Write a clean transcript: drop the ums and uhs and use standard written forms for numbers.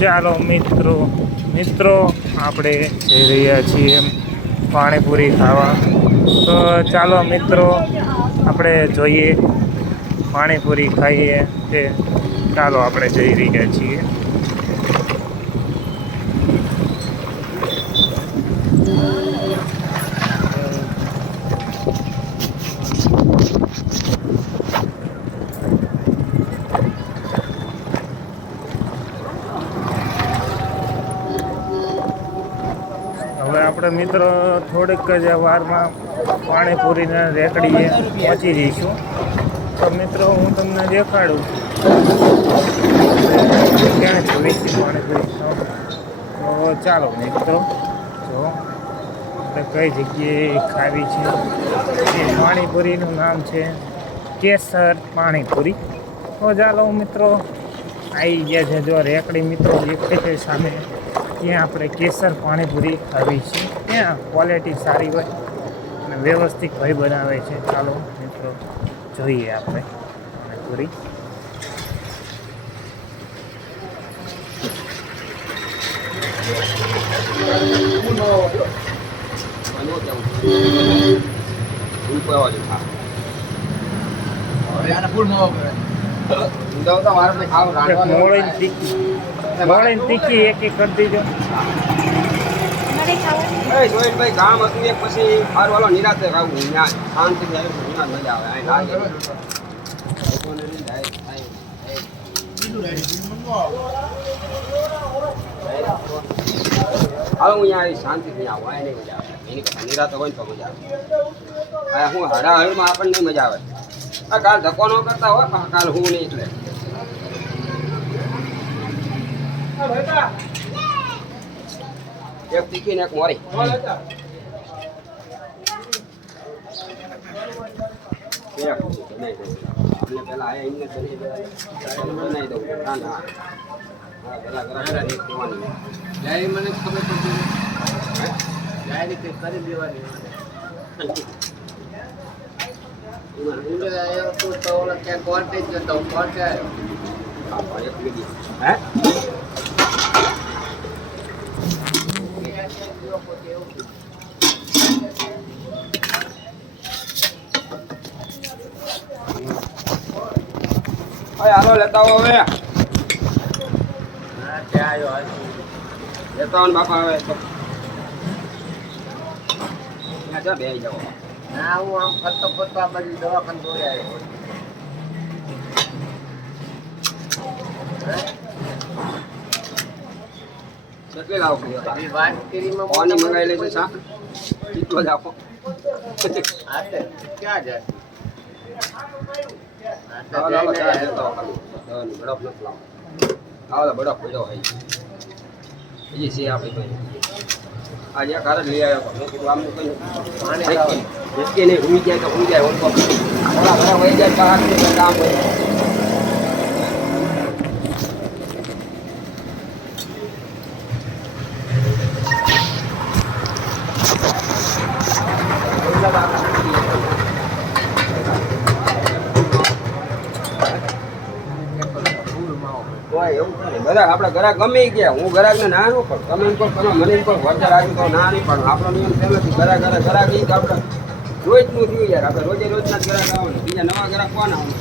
ચાલો મિત્રો આપણે જઈ રહ્યા છીએ પાણીપુરી ખાવા. તો ચાલો મિત્રો આપણે જોઈએ પાણીપુરી ખાઈએ તે. ચાલો આપણે જઈ રહ્યા છીએ. હવે આપણે મિત્રો થોડીક જ વારમાં પાણીપુરીના રેકડીએ પહોંચી જઈશું. તો મિત્રો હું તમને દેખાડું ક્યાં છે વેચી પાણીપુરી. તો ચાલો મિત્રો જો આપણે કઈ જગ્યાએ ખાવી છે. એ પાણીપુરીનું નામ છે કેસર પાણીપુરી. તો ચાલો મિત્રો આવી ગયા છે. જો રેકડી મિત્રો દેખાય છે સામે, ત્યાં આપણે કેસર પાણીપુરી ખાવી છે. ત્યાં ક્વોલિટી સારી હોય અને વ્યવસ્થિત ભાઈ બનાવે છે. ચાલો મિત્રો જોઈએ આપણે પાણીપુરી. મોળી તીખી એક કરી દીજો. ભાઈ કામ હતું એક પછી સારું વાલો નિરાતે ખાવું શાંતિ મજા આવે. હાલો હું અહીંયા શાંતિથી આવું નહીં મજા આવે. એની કરતા નિરાતે હોય ને તો મજા આવે. હું હડાહડીમાં આપણને નહીં મજા આવે. કાલ ધક્કો ન કરતા હોય કાલ હું નહીં એટલે એક તીખી ને એક મોરી. પેલા એમને બનાવી દઉં. મને ખબર પડતી કરી દેવાની. હાલો લેતા હો હવે. લેતા હો બાપા હવે તો બે જાવ. ના હું આમ ફરતો આ બાજુ દવાખાને દોડી આવ્યો. કેટલી લાવો વાત કરીમાં પાણી મંગાવી લેજો. શાક કેટલો જ આપો. ક્યાં જાય બડો પડ્યો હોય એ છે આપણે આજે કારણ લઈ આવ્યો. નહીં ઉઈ જાય તો ઉઈ જાય. વહી જાય કામ હોય. બધા આપડા ઘરાક ગમે ગયા. હું ઘરાક ને ના નું પણ તમે પણ મને પણ વરસાદ આવ્યું તો ના નહીં પણ આપણો નિયમ પહેલાથી ઘરાક ઘરાક એ આપણે રોજ નું થયું યાર. આપણે રોજે રોજના જ ઘરાક આવવાનું. બીજા નવા ઘરાક કોણ આવવાનું.